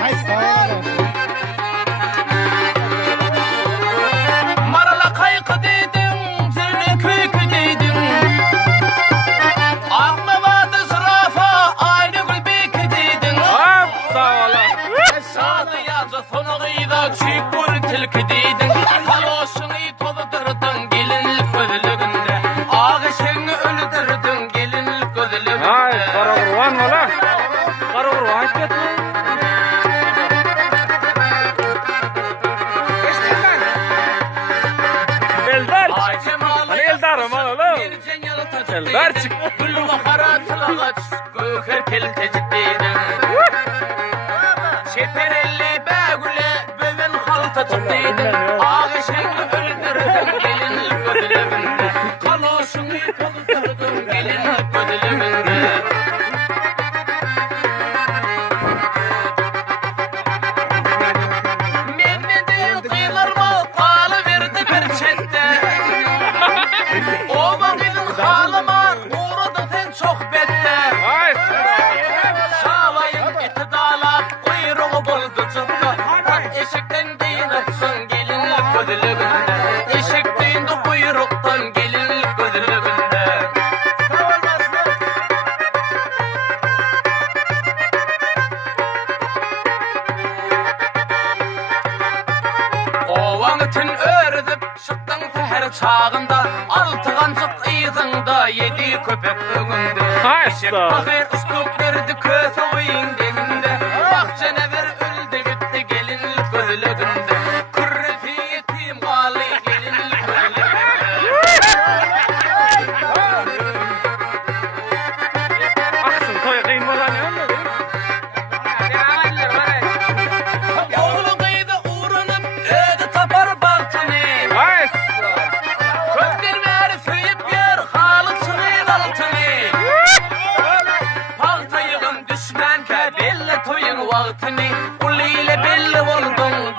Hay sağ ol. Marala kaykı deydin, zirne köykü deydin. Ağlamadı zürafa, aynı gül beki deydin. Sağ ol. Sadı yazı sonu gıyda, çiğ gül tilki deydin. Kaloşunu toludurdun gelinlik gözlüğünde. Ağışını öldürdün gelinlik gözlüğünde. Ay, kara kurban ola. Kara kurban etmet. Eldar. Hani Eldar'ım oğlum. Eldar çık. Gül bakara tılağaç, göker keltecik deydin. Şeperelli bəgüle, böven halta tut deydin. Ağışını öldürdün gelinlik gözlüğünde. Kaloşunu toludurdun gelinlik gözlüğünde. Mehmet'in kıyılarma pahalı verdi bir çette. O vakilin halıma uğradı sen çok bette. Ay. Şavayın eti dağlar kuyruğu buldu çıktı. Bak eşekten deyin atsın gelinlik gözlüğünde. Eşekten de kuyruktan gelinlik gözlüğünde. Ovaŋıtın ördüp çıktın seher çağında. Altı kancık iyizinde yedi köpek ögünde. Ay, Eşek sağ ol. bakır üstüp verdi köse oyun deminde. Bahçene ver öldü gitti gelinlik gözlüğünde. Kırrıfı yetim kalı gelinlik gözlüğünde. Aksın toy kıymadan ya. Oğlu kıydı uğranıp ödü tapar baltını. Ay. Kökler veri söyüp yer halı çıgıyın altını. Paltayığın düşmän ke belli toyun vaktini. Ulu ile belli oldun